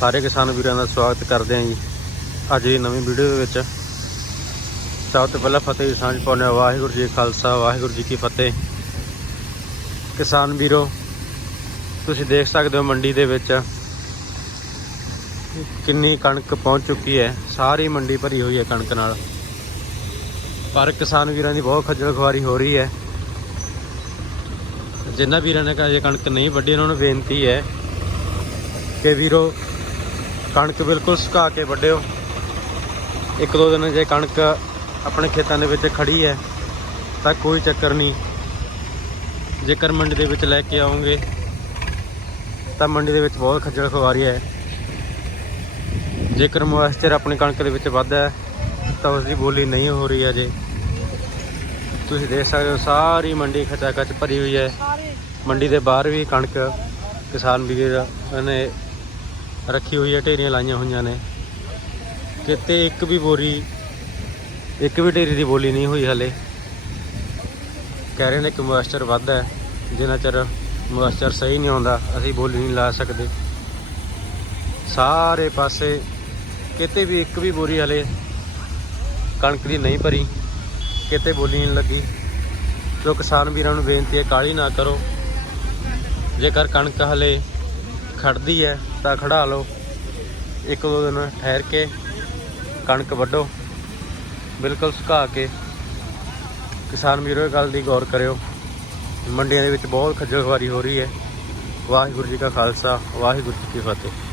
ਸਾਰੇ ਕਿਸਾਨ ਵੀਰਾਂ ਦਾ ਸਵਾਗਤ ਕਰਦੇ ਹਾਂ ਜੀ। ਅੱਜ ਦੀ ਨਵੀਂ ਵੀਡੀਓ ਦੇ ਵਿੱਚ ਸਭ ਤੋਂ ਪਹਿਲਾਂ ਫਤਿਹ ਦੀ ਸਾਂਝ ਪਾਉਂਦੇ ਹਾਂ। ਵਾਹਿਗੁਰੂ ਜੀ ਖਾਲਸਾ, ਵਾਹਿਗੁਰੂ ਜੀ ਕੀ ਫਤਿਹ। ਕਿਸਾਨ ਵੀਰੋ, ਤੁਸੀਂ ਦੇਖ ਸਕਦੇ ਹੋ ਮੰਡੀ ਦੇ ਵਿੱਚ ਕਿੰਨੀ ਕਣਕ ਪਹੁੰਚ ਚੁੱਕੀ ਹੈ। ਸਾਰੀ ਮੰਡੀ ਭਰੀ ਹੋਈ ਹੈ ਕਣਕ ਨਾਲ। ਪਰ ਕਿਸਾਨ ਵੀਰਾਂ ਦੀ ਬਹੁਤ ਖੱਜਲ ਖੁਆਰੀ ਹੋ ਰਹੀ ਹੈ। ਜਿਨ੍ਹਾਂ ਵੀਰਾਂ ਨੇ ਅਜੇ ਕਣਕ ਨਹੀਂ ਵੱਢੀ, ਉਹਨਾਂ ਨੂੰ ਬੇਨਤੀ ਹੈ ਕਿ ਵੀਰੋ ਕਣਕ ਬਿਲਕੁਲ ਸੁਕਾ ਕੇ ਵੱਢਿਓ। ਇੱਕ ਦੋ ਦਿਨ ਜੇ ਕਣਕ ਆਪਣੇ ਖੇਤਾਂ ਦੇ ਵਿੱਚ ਖੜੀ ਹੈ ਤਾਂ ਕੋਈ ਚੱਕਰ ਨਹੀਂ। ਜੇਕਰ ਮੰਡੀ ਦੇ ਵਿੱਚ ਲੈ ਕੇ ਆਉਂਗੇ ਤਾਂ ਮੰਡੀ ਦੇ ਵਿੱਚ ਬਹੁਤ ਖੱਜਲ ਖੁਆਰੀ ਹੈ। ਜੇਕਰ ਮੋਇਸਚਰ ਆਪਣੀ ਕਣਕ ਦੇ ਵਿੱਚ ਵੱਧ ਹੈ ਤਾਂ ਉਸ ਦੀ ਬੋਲੀ ਨਹੀਂ ਹੋ ਰਹੀ ਹੈ ਜੇ ਤੁਸੀਂ ਦੇਖ ਸਕਦੇ ਹੋ ਸਾਰੀ ਮੰਡੀ ਖਚਾ ਖਚ ਭਰੀ ਹੋਈ ਹੈ। ਮੰਡੀ ਦੇ ਬਾਹਰ ਵੀ ਕਣਕ ਕਿਸਾਨ ਵੀਰ ਨੇ ਰੱਖੀ ਹੋਈ ਹੈ ਢੇਰੀਆਂ ਲਾਈਆਂ ਹੋਈਆਂ ਨੇ। ਕਿਤੇ ਇੱਕ ਵੀ ਬੋਰੀ, ਇੱਕ ਵੀ ਢੇਰੀ ਦੀ ਬੋਲੀ ਨਹੀਂ ਹੋਈ ਹਲੇ। ਕਹਿ ਰਹੇ ਨੇ ਕਿ ਮੋਇਸਚਰ ਵੱਧ ਹੈ, ਜਿੰਨਾ ਚਿਰ ਮੋਇਸਚਰ ਸਹੀ ਨਹੀਂ ਆਉਂਦਾ, ਅਸੀਂ ਬੋਲੀ ਨਹੀਂ ਲਾ ਸਕਦੇ। ਸਾਰੇ ਪਾਸੇ ਕਿਤੇ ਵੀ ਇੱਕ ਵੀ ਬੋਰੀ ਹਲੇ ਕਣਕ ਦੀ ਨਹੀਂ ਭਰੀ, ਕਿਤੇ ਬੋਲੀ ਨਹੀਂ ਲੱਗੀ। ਸੋ ਕਿਸਾਨ ਵੀਰਾਂ ਨੂੰ ਬੇਨਤੀ ਹੈ ਕਾਲੀ ਨਾ ਕਰੋ। ਜੇਕਰ ਕਣਕ ਹਲੇ ਖੜਦੀ ਹੈ ਤਾਂ ਖੜਾ ਲਓ। ਇੱਕ ਦੋ ਦਿਨ ਠਹਿਰ ਕੇ ਕਣਕ ਵੱਢੋ। ਬਿਲਕੁਲ ਸੁਕਾ ਕੇ। ਕਿਸਾਨ ਵੀਰੋ, ਇਹ ਗੱਲ ਦੀ ਗੌਰ ਕਰਿਓ। ਮੰਡੀਆਂ ਦੇ ਵਿੱਚ ਬਹੁਤ ਖੱਜਲ ਖੁਆਰੀ ਹੋ ਰਹੀ ਹੈ ਵਾਹਿਗੁਰੂ ਜੀ ਕਾ ਖਾਲਸਾ, ਵਾਹਿਗੁਰੂ ਜੀ ਕੀ ਫਤਿਹ।